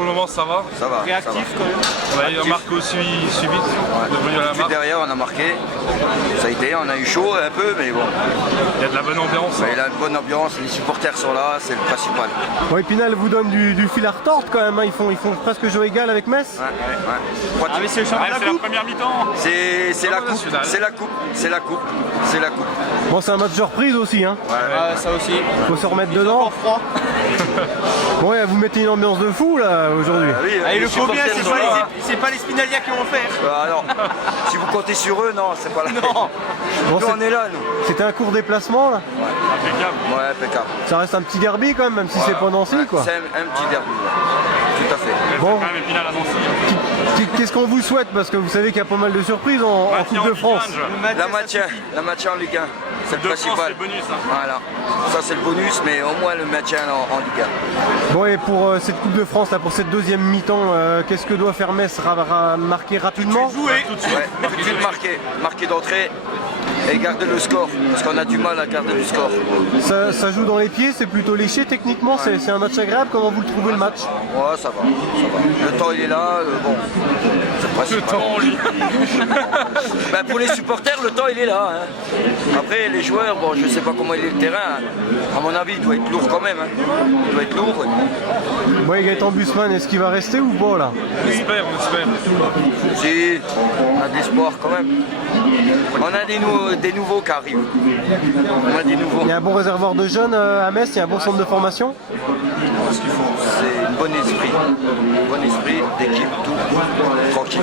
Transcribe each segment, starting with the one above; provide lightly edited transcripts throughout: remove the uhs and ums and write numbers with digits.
pour le moment ça va. Ça va. Réactif ça va. quand même. Ouais, on marque aussi vite. Ouais. Derrière on a marqué. Ça a été, on a eu chaud un peu, mais bon. Il y a de la bonne ambiance. Il y a une bonne ambiance, les supporters sont là, c'est le principal. Ouais, Pinal vous donne du fil à retordre quand même, hein. Ils font presque jeu égal avec Metz. Ouais. Ah mais c'est le championnat, C'est la première mi-temps. C'est la coupe, c'est la coupe, c'est la coupe, c'est la coupe. Bon, c'est un match de reprise aussi, hein. Ouais, ça aussi. Faut se remettre dedans. Encore froid. Bon, ouais, vous mettez une ambiance de fou là aujourd'hui. Ah oui, Et les le faut bien, supporters sont là. c'est pas les Spinalia qui vont faire. Alors, compter sur eux, non, c'est pas la peine. Bon, Nous, on est là, nous. c'était un court déplacement là. Impeccable. Ouais, impeccable. Ça reste un petit derby quand même si c'est pas Nancy quoi. C'est un petit derby, ouais. Tout à fait. Bon. Quand même épinal à Nancy. Qu'est-ce qu'on vous souhaite? Parce que vous savez qu'il y a pas mal de surprises en Coupe de France. La maintien en Ligue 1, c'est le De France, principal. c'est le bonus. Hein. Voilà, ça c'est le bonus, mais au moins le maintien en Ligue 1. Bon, et pour cette Coupe de France, là, pour cette deuxième mi-temps, qu'est-ce que doit faire Metz? Marquer rapidement? Ouais, tout de suite marquer d'entrée et garder le score, parce qu'on a du mal à garder le score. Ça joue dans les pieds, c'est plutôt léché techniquement, c'est un match agréable. Comment vous le trouvez le match? Ouais, ça va. Le temps il est là, bon, c'est Le principal. temps, lui. Ben, pour les supporters, le temps il est là. Hein. Après, les joueurs, bon, je sais pas comment il est le terrain. Hein. À mon avis, il doit être lourd quand même. Hein. Il doit être lourd. Ouais, Gaëtan Bussmann, est-ce qu'il va rester ou pas là? On espère. Si, on a de l'espoir quand même. On a des nouveaux qui arrivent. On a des nouveaux. Il y a un bon réservoir de jeunes à Metz, il y a un bon centre de formation. C'est un bon esprit d'équipe, tout tranquille.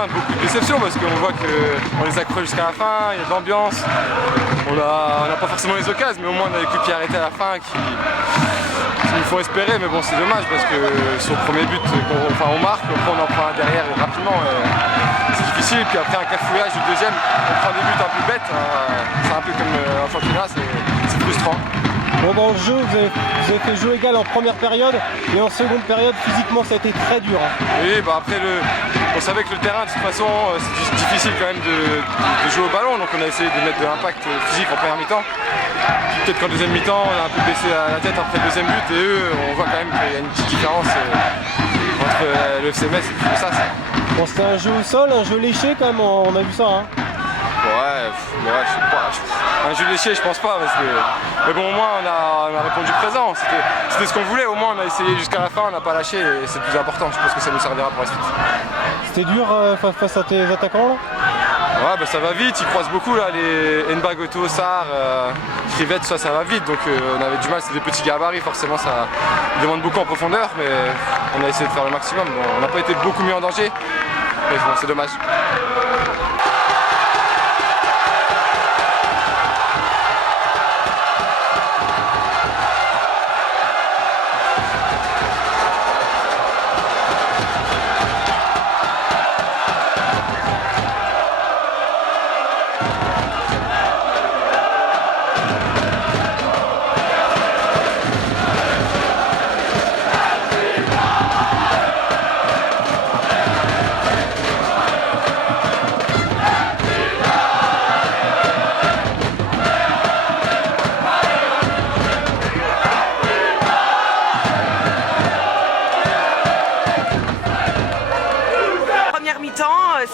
Beaucoup de déception parce qu'on voit qu'on les accroche jusqu'à la fin, il y a de l'ambiance, on n'a pas forcément les occasions, mais au moins on a des coups de pied arrêtés à la fin qui nous font espérer, mais bon c'est dommage parce que sur le premier but on marque, on en prend un derrière rapidement, c'est difficile, puis après un cafouillage du deuxième, on prend des buts un peu bêtes, c'est un peu comme en championnat, c'est frustrant. Bon, dans le jeu, vous avez fait jeu égal en première période et en seconde période, physiquement ça a été très dur. Hein. Oui, bah après on savait que le terrain de toute façon c'est difficile quand même de jouer au ballon, donc on a essayé de mettre de l'impact physique en première mi-temps. Puis peut-être qu'en deuxième mi-temps on a un peu baissé la tête après le deuxième but et eux on voit quand même qu'il y a une petite différence entre le FC Metz et tout ça. Bon, c'était un jeu au sol, un jeu léché quand même, on a vu ça. Hein. Ouais, je sais pas. Un jeu léché, je pense pas, parce que. Mais bon, au moins, on a répondu présent. C'était ce qu'on voulait. Au moins, on a essayé jusqu'à la fin, on n'a pas lâché, et c'est le plus important. Je pense que ça nous servira pour la suite. C'était dur face à tes attaquants là? Ouais, bah ça va vite. Ils croisent beaucoup là, les Nbagoto, Sarr, Krivette, ça va vite. Donc on avait du mal. C'est des petits gabarits, forcément, ça demande beaucoup en profondeur, mais on a essayé de faire le maximum. Bon, on n'a pas été beaucoup mis en danger, mais bon, c'est dommage.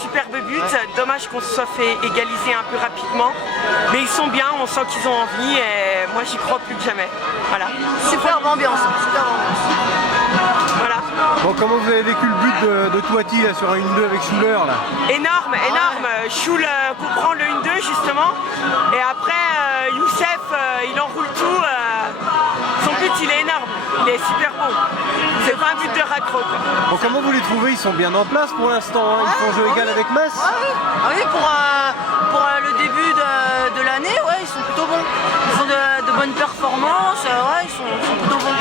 Superbe but, dommage qu'on se soit fait égaliser un peu rapidement, mais ils sont bien, on sent qu'ils ont envie et moi j'y crois plus que jamais. Voilà. Superbe ambiance, superbe ambiance. Voilà. Bon, comment vous avez vécu le but de Touati là, sur un 1-2 avec Schuller là? Énorme. Schul comprend le 1-2 justement, et après Youssef il enroule tout. Son but il est énorme, il est super beau. C'est pas un but de raccro. Bon, comment vous les trouvez? Ils sont bien en place pour l'instant, hein. Ils font jeu égal avec Metz. Oui, pour le début de l'année, ouais, ils sont plutôt bons. Ils font de bonnes performances, ouais, ils sont plutôt bons.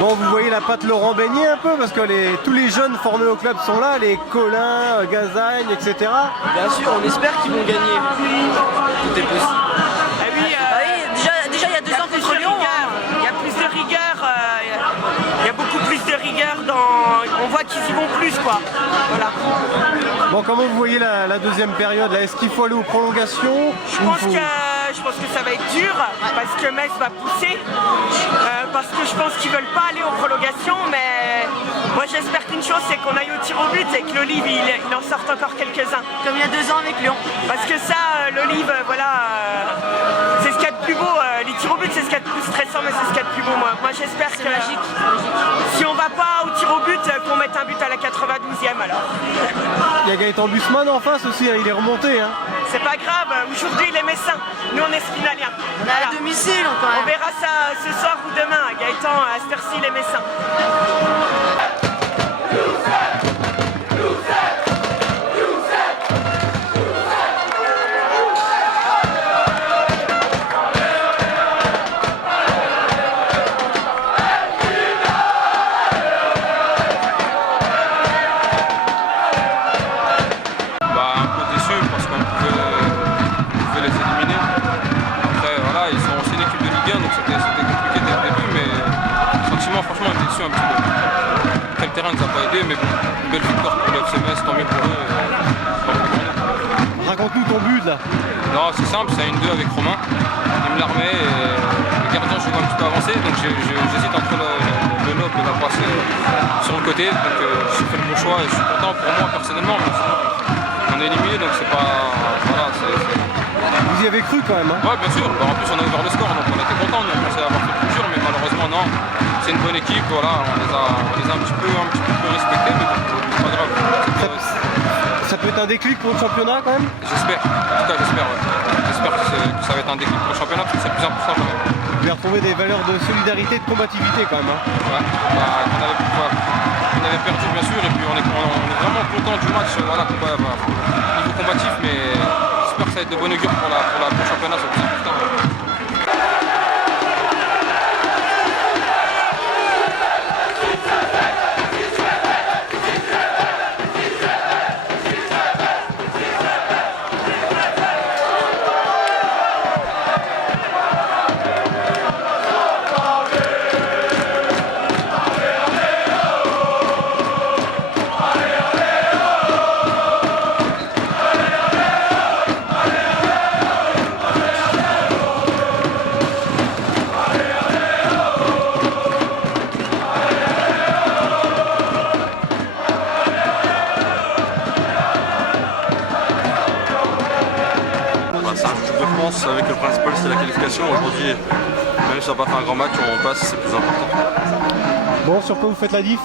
Bon, vous voyez la patte Laurent Beignet un peu, parce que tous les jeunes formés au club sont là, les Colin, Gazagne, etc. Bien sûr, on espère qu'ils vont gagner. Tout est possible. Déjà il y a 2 ans contre Lyon. Il y a plus de rigueur, il y a beaucoup plus de rigueur on voit qu'ils y vont plus quoi. Voilà. Bon, comment vous voyez la deuxième période là? Est-ce qu'il faut aller aux prolongations? Je pense je pense que ça va être dur parce que Metz va pousser, parce que je pense qu'ils veulent pas aller aux prolongations, mais moi j'espère qu'une chose c'est qu'on aille au tir au but et que l'Olive il en sorte encore quelques-uns. Comme il y a 2 ans avec Lyon. Parce que ça, l'Olive, voilà, c'est ce qu'il y a de plus beau. Les tirs au but c'est ce qu'il y a de plus stressant, mais c'est ce qu'il y a de plus beau. Moi j'espère que magique. si on va pas au tir au but, qu'on mette un but à la 92e alors. Il y a Gaëtan Bussmann en face aussi, hein, il est remonté. Hein. C'est pas grave, aujourd'hui il est messin, nous on est spinaliens. On est à domicile quand On même. verra ça ce soir ou demain, Gaëtan à cette heure-ci il est messin. Un peu déçu parce qu'on pouvait les éliminer. Après voilà, ils sont aussi une équipe de Ligue 1 donc c'était compliqué dès le début, mais le sentiment franchement est déçu un petit peu. Après, le terrain ne nous a pas aidé, mais bon, une belle victoire pour le FC Metz, tant mieux pour eux. Raconte-nous ton but là. Non, c'est simple, c'est un 1-2 avec Romain. Il me l'a remet et le gardien joue un petit peu avancé, donc j'hésite entre le lob et la passe sur le côté. Donc j'ai fait le bon choix et je suis content pour moi personnellement. Mais on est éliminé donc c'est pas. Voilà, Vous y avez cru quand même. Hein. Ouais, bien sûr. En plus, on a ouvert le score donc on était contents. On pensait avoir fait plus dur, mais malheureusement, non. C'est une bonne équipe. Voilà, on les a un petit peu respectés, mais bon, c'est pas grave. Ça peut être un déclic pour le championnat quand même. J'espère. En tout cas, j'espère. Ouais. J'espère que ça va être un déclic pour le championnat parce que c'est le plus important quand même. Vous avez retrouvé des valeurs de solidarité, de combativité quand même. Hein. Ouais. On avait perdu bien sûr et puis on est vraiment content du match. Voilà, niveau combatif, mais j'espère que ça va être de bonne augure pour le championnat, c'est plus important. C'est un Coupe de France avec le principal c'est la qualification. Aujourd'hui, même si on n'a pas fait un grand match, on passe, c'est plus important. Bon, sur quoi vous faites la diff?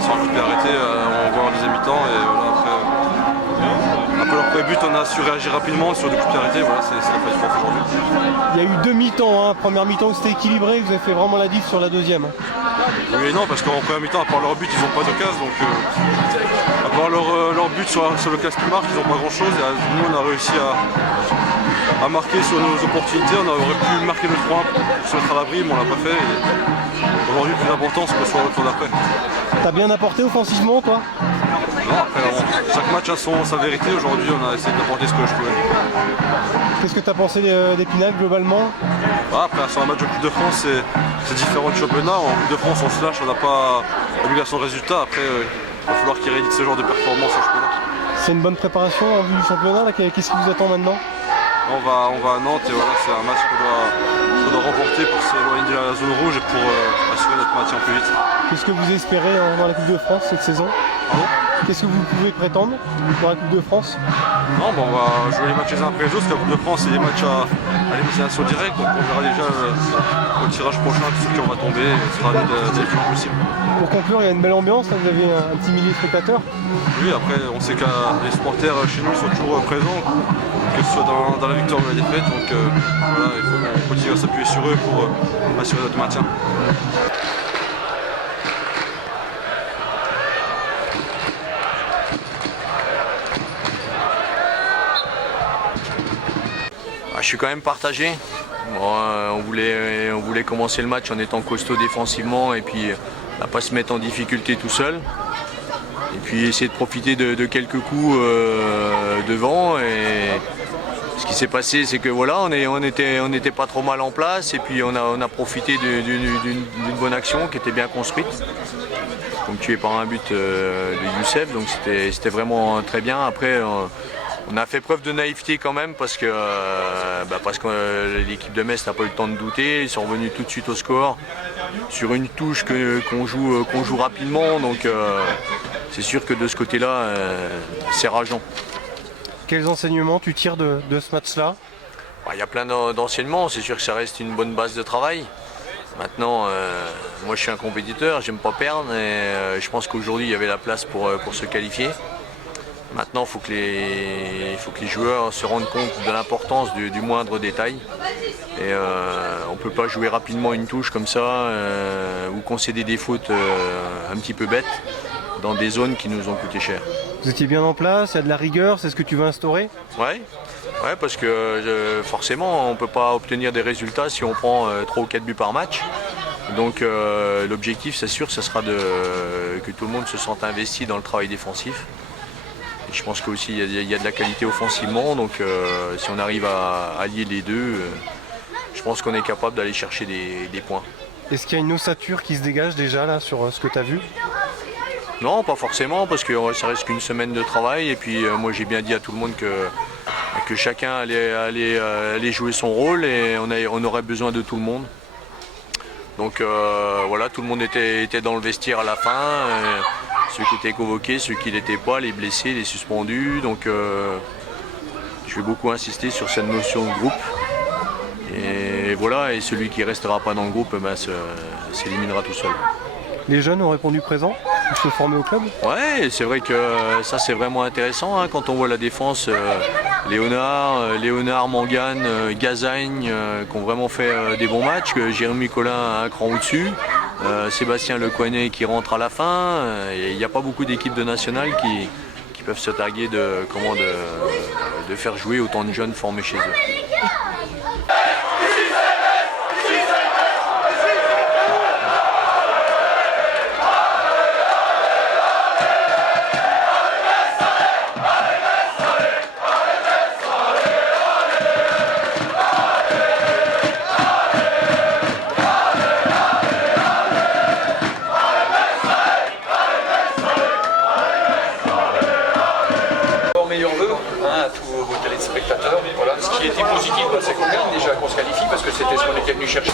Sans le coup de pied arrêté, on voit en deuxième mi-temps et voilà, après leur premier but, on a su réagir rapidement sur le coup de pied arrêté. Voilà, c'est la faille forte aujourd'hui. Il y a eu 2 mi-temps, hein. Première mi-temps c'était équilibré, vous avez fait vraiment la diff sur la deuxième. Hein. Oui et non, parce qu'en première mi-temps, à part leur but, ils n'ont pas d'occasion. Donc à part leur but sur l'occasion qui marque, ils n'ont pas grand-chose. Nous, on a réussi à marquer sur nos opportunités. On aurait pu marquer le 3 se mettre à l'abri, mais on l'a pas fait. Aujourd'hui, le plus important, c'est qu'on soit au retour d'après. T'as bien apporté offensivement, toi? Non, après, chaque match a sa vérité. Aujourd'hui, on a essayé d'apporter ce que je pouvais. Qu'est-ce que tu as pensé d'Épinal globalement? Après, sur un match de Coupe de France, c'est différent du championnat. En Coupe de France, on se lâche, on n'a pas l'obligation de résultat. Après, il va falloir qu'il réédite ce genre de performance au championnat. C'est une bonne préparation en vue du championnat. Qu'est-ce qui vous attend maintenant? On va à Nantes et voilà, c'est un match qu'on doit remporter pour s'éloigner de la zone rouge et pour assurer notre maintien plus vite. Qu'est-ce que vous espérez dans la Coupe de France cette saison? Pardon? Qu'est-ce que vous pouvez prétendre pour la Coupe de France? Non, on va jouer les matchs les uns après les autres, parce que la Coupe de France, c'est des matchs à l'élimination directe, donc on verra déjà au tirage prochain sur qui on va tomber, et ce sera des plus possible. Pour conclure, il y a une belle ambiance, là, vous avez un petit millier de spectateurs. Oui, après, on sait que les supporters chez nous sont toujours présents, que ce soit dans la victoire ou la défaite, donc voilà, il faut qu'on continue à s'appuyer sur eux pour assurer notre maintien. Je suis quand même partagé. Bon, on voulait commencer le match en étant costaud défensivement et puis ne pas se mettre en difficulté tout seul. Et puis essayer de profiter de quelques coups devant. Et ce qui s'est passé, c'est que voilà, on était pas trop mal en place et puis on a profité d'une bonne action qui était bien construite. Ponctuée par un but de Youssef, donc c'était vraiment très bien. Après, On a fait preuve de naïveté quand même parce que l'équipe de Metz n'a pas eu le temps de douter. Ils sont revenus tout de suite au score sur une touche qu'on joue rapidement. Donc c'est sûr que de ce côté-là, c'est rageant. Quels enseignements tu tires de ce match-là? Il y a plein d'enseignements. C'est sûr que ça reste une bonne base de travail. Maintenant, moi je suis un compétiteur, j'aime pas perdre et je pense qu'aujourd'hui il y avait la place pour se qualifier. Maintenant, il faut que les joueurs se rendent compte de l'importance du moindre détail. Et on ne peut pas jouer rapidement une touche comme ça ou concéder des fautes un petit peu bêtes dans des zones qui nous ont coûté cher. Vous étiez bien en place, il y a de la rigueur, c'est ce que tu veux instaurer? Ouais, parce que forcément, on ne peut pas obtenir des résultats si on prend 3 ou 4 buts par match. Donc l'objectif, c'est sûr, ce sera que tout le monde se sente investi dans le travail défensif. Et je pense qu'aussi il y a de la qualité offensivement, donc si on arrive à allier les deux, je pense qu'on est capable d'aller chercher des points. Est-ce qu'il y a une ossature qui se dégage déjà là sur ce que tu as vu? Non, pas forcément, parce que ça reste qu'une semaine de travail. Et puis moi j'ai bien dit à tout le monde que chacun allait jouer son rôle et on aurait besoin de tout le monde. Donc voilà, tout le monde était dans le vestiaire à la fin. Ceux qui étaient convoqués, ceux qui n'étaient pas, les blessés, les suspendus. Donc je vais beaucoup insister sur cette notion de groupe. Et voilà, et celui qui ne restera pas dans le groupe s'éliminera tout seul. Les jeunes ont répondu présent pour se former au club? Ouais, c'est vrai que ça c'est vraiment intéressant quand on voit la défense. Léonard, Mangane, Gazagne qui ont vraiment fait des bons matchs. Jérémy Collin un cran au-dessus. Sébastien Lecoinet qui rentre à la fin. Il n'y a pas beaucoup d'équipes de nationales qui peuvent se targuer de faire jouer autant de jeunes formés chez eux. Meilleurs vœux à tous vos téléspectateurs. Voilà. Ce qui était positif, c'est qu'on gagne déjà, qu'on se qualifie, parce que c'était ce qu'on était venu chercher.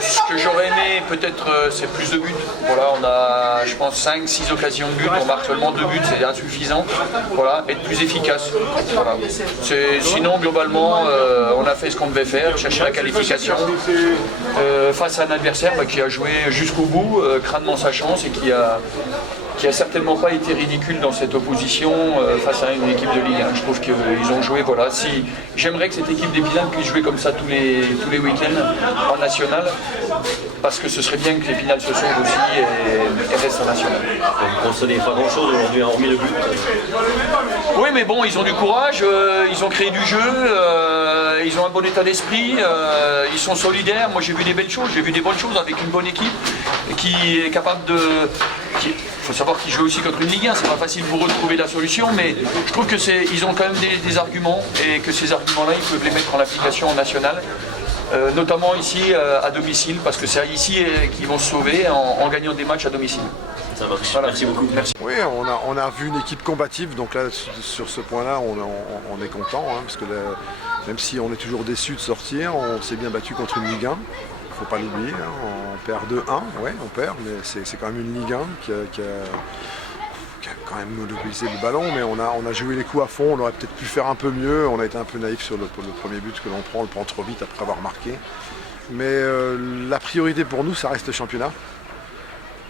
Ce que j'aurais aimé, peut-être, c'est plus de buts. Voilà, on a, je pense, 5-6 occasions de but, on marque seulement 2 buts, c'est insuffisant. Voilà, être plus efficace. Voilà. Sinon, globalement, on a fait ce qu'on devait faire, chercher la qualification face à un adversaire qui a joué jusqu'au bout, crânement sa chance et qui a certainement pas été ridicule dans cette opposition face à une équipe de Ligue 1. Je trouve qu'ils ont joué, voilà. J'aimerais que cette équipe d'Épinal puisse jouer comme ça tous les week-ends en national, parce que ce serait bien que l'Épinal se sauve aussi et reste en national. Vous ne concédez pas grand-chose aujourd'hui, hormis le but. Oui, mais bon, ils ont du courage, ils ont créé du jeu, ils ont un bon état d'esprit, ils sont solidaires. Moi, j'ai vu des belles choses, j'ai vu des bonnes choses avec une bonne équipe qui est capable de... Il faut savoir qu'ils jouent aussi contre une Ligue 1, c'est pas facile pour eux de trouver la solution, mais je trouve qu'ils ont quand même des arguments et que ces arguments-là, ils peuvent les mettre en application en national, notamment ici à domicile, parce que c'est ici qu'ils vont se sauver en gagnant des matchs à domicile. Ça marche. Voilà. Merci beaucoup. Merci. Oui, on a vu une équipe combative, donc là, sur ce point-là, on est content, parce que même si on est toujours déçu de sortir, on s'est bien battu contre une Ligue 1. Il ne faut pas l'oublier, on perd 2-1, ouais, on perd, mais c'est quand même une Ligue 1 qui a quand même monopolisé le ballon, mais on a joué les coups à fond, on aurait peut-être pu faire un peu mieux, on a été un peu naïf sur le premier but que l'on prend, on le prend trop vite après avoir marqué. Mais la priorité pour nous, ça reste le championnat.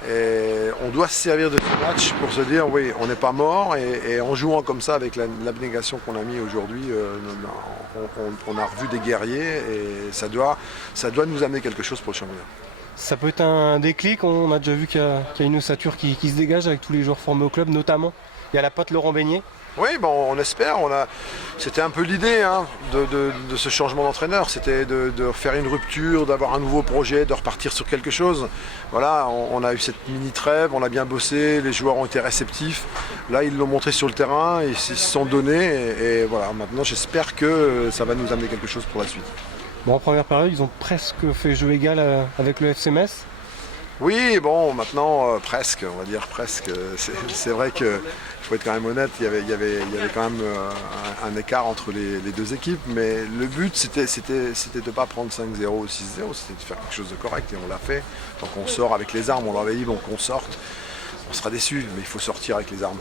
Et on doit se servir de ce match pour se dire oui, on n'est pas mort, et en jouant comme ça avec l'abnégation qu'on a mis aujourd'hui, on a revu des guerriers et ça doit nous amener quelque chose pour le championnat. Ça peut être un déclic, on a déjà vu qu'il y a une ossature qui se dégage avec tous les joueurs formés au club, notamment il y a la patte Laurent Beignet. Oui, bon, on espère. C'était un peu l'idée de ce changement d'entraîneur. C'était de faire une rupture, d'avoir un nouveau projet, de repartir sur quelque chose. Voilà, on a eu cette mini-trêve, on a bien bossé, les joueurs ont été réceptifs. Là, ils l'ont montré sur le terrain, ils se sont donnés. Et voilà, maintenant, j'espère que ça va nous amener quelque chose pour la suite. Bon, en première période, ils ont presque fait jeu égal avec le FC Metz. Oui, bon, maintenant, presque, on va dire presque. C'est vrai qu'il faut être quand même honnête, il y avait quand même un écart entre les deux équipes, mais le but c'était de ne pas prendre 5-0 ou 6-0, c'était de faire quelque chose de correct et on l'a fait. Donc on sort avec les armes, on leur avait dit bon qu'on sorte, on sera déçus, mais il faut sortir avec les armes.